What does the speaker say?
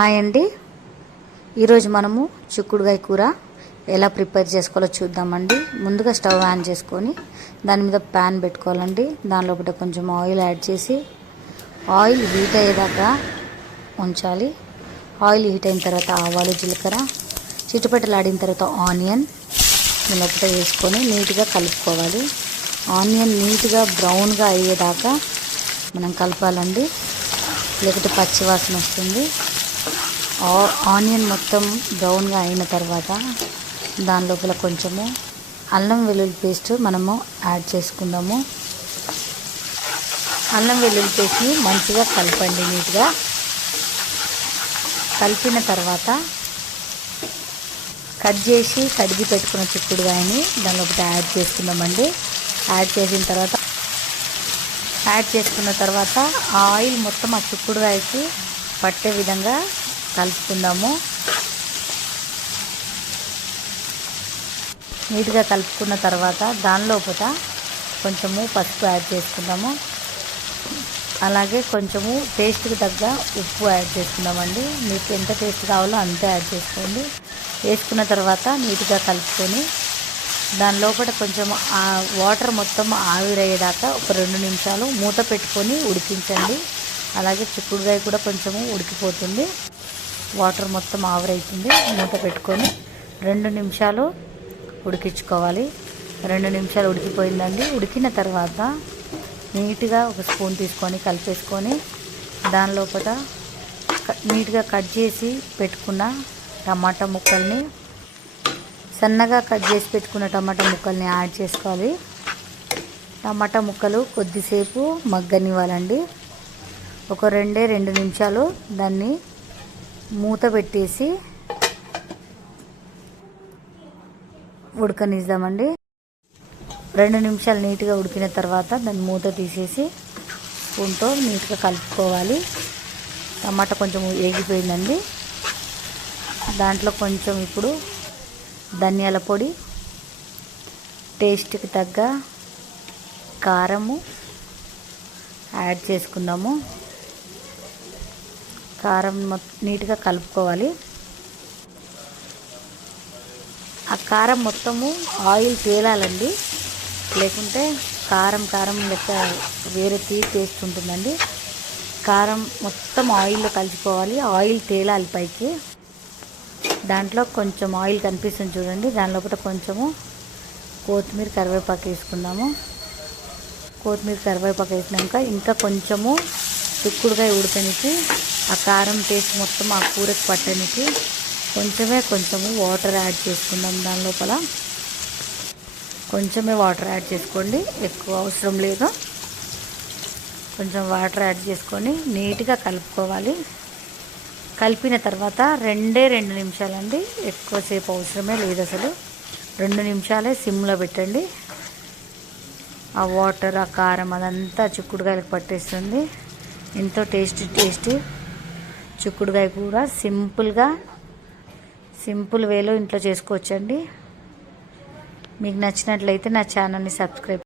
Hi అండి, ఈరోజు మనము చిక్కుడుకాయ కూర ఎలా ప్రిపేర్ చేసుకోవాలో చూద్దామండి. ముందుగా స్టవ్ ఆన్ చేసుకొని దాని మీద ప్యాన్ పెట్టుకోవాలండి. దానిలో ఒకటి కొంచెం ఆయిల్ యాడ్ చేసి ఆయిల్ హీట్ అయ్యేదాకా ఉంచాలి. ఆయిల్ హీట్ అయిన తర్వాత ఆవాలు, జీలకర్ర చిట్టుపట్టలాడిన తర్వాత ఆనియన్ ఒకటే వేసుకొని నీట్గా కలుపుకోవాలి. ఆనియన్ నీట్గా బ్రౌన్గా అయ్యేదాకా మనం కలపాలండి, లేకపోతే పచ్చి వాసన వస్తుంది. ఆనియన్ మొత్తం బ్రౌన్గా అయిన తర్వాత దాని లోపల కొంచెము అల్లం వెల్లుల్లి పేస్ట్ మనము యాడ్ చేసుకుందాము. అల్లం వెల్లుల్లి పేస్ట్ని మంచిగా కలపండి. నీట్గా కలిపిన తర్వాత కట్ చేసి కడిగి పెట్టుకున్న చిక్కుడుకాయని దానిలో ఒకటి యాడ్ చేసుకుందామండి. యాడ్ చేసుకున్న తర్వాత ఆ ఆయిల్ మొత్తం ఆ చిక్కుడుకాయకి పట్టే విధంగా కలుపుకుందాము. నీట్గా కలుపుకున్న తర్వాత దానిలోపల కొంచెము పసుపు యాడ్ చేసుకుందాము. అలాగే కొంచెము టేస్ట్కి తగ్గ ఉప్పు యాడ్ చేసుకుందామండి. మీకు ఎంత టేస్ట్ కావాలో అంతే యాడ్ చేసుకోండి. వేసుకున్న తర్వాత నీట్గా కలుపుకొని దాని లోపల కొంచెం ఆ వాటర్ మొత్తం ఆవిరయ్యేదాకా ఒక 2 నిమిషాలు మూత పెట్టుకొని ఉడికించండి. అలాగే చిక్కుడుకాయ కూడా కొంచెము ఉడికిపోతుంది, వాటర్ మొత్తం ఆవిరైతుంది. మూత పెట్టుకొని 2 నిమిషాలు ఉడికించుకోవాలి. 2 నిమిషాలు ఉడికిపోయిందండి. ఉడికిన తర్వాత నీట్గా ఒక స్పూన్ తీసుకొని కలిపేసుకొని దాని లోపల నీట్గా కట్ చేసి పెట్టుకున్న టమాటా ముక్కల్ని, సన్నగా కట్ చేసి పెట్టుకున్న టమాటా ముక్కల్ని యాడ్ చేసుకోవాలి. టమాటా ముక్కలు కొద్దిసేపు మగ్గనివ్వాలండి. ఒక 2 నిమిషాలు దాన్ని మూత పెట్టేసి ఉడకనిద్దామండి. 2 నిమిషాలు నీట్గా ఉడికిన తర్వాత దాన్ని మూత తీసేసి స్పూన్తో నీట్గా కలుపుకోవాలి. టమాటా కొంచెం వేగిపోయిందండి. దాంట్లో కొంచెం ఇప్పుడు ధనియాల పొడి, టేస్ట్కి తగ్గ కారము యాడ్ చేసుకుందాము. కారం నీట్గా కలుపుకోవాలి. ఆ కారం మొత్తము ఆయిల్ తేలాలండి, లేకుంటే కారం లెక్క వేరే టేస్ట్ ఉంటుందండి. కారం మొత్తం ఆయిల్లో కలిసిపోవాలి, ఆయిల్ తేలాలి పైకి. దాంట్లో కొంచెం ఆయిల్ కనిపిస్తుంది చూడండి, దాని లోపల కొంచెము కొత్తిమీర, కరివేపాకు వేసుకుందాము. కొత్తిమీర, కరివేపాకు వేసినాక ఇంకా కొంచెము చిక్కుడుకాయ ఉడకనికి, ఆ కారం టేస్ట్ మొత్తం ఆ కూరకు పట్టడానికి కొంచెము వాటర్ యాడ్ చేసుకుందాం. దాని లోపల కొంచెమే వాటర్ యాడ్ చేసుకోండి, ఎక్కువ అవసరం లేదు. కొంచెం వాటర్ యాడ్ చేసుకొని నీట్గా కలుపుకోవాలి. కలిపిన తర్వాత 2 నిమిషాలండి, ఎక్కువసేపు అవసరమే లేదు అసలు. 2 నిమిషాలే సిమ్లో పెట్టండి. ఆ వాటర్, ఆ కారం అదంతా చిక్కుడుకాయలకు పట్టేస్తుంది. ఎంతో టేస్టీ చిక్కుడుకాయ కూర సింపుల్ వేలో ఇంట్లో చేసుకోవచ్చండి. మీకు నచ్చినట్లయితే నా ఛానల్ని సబ్స్క్రైబ్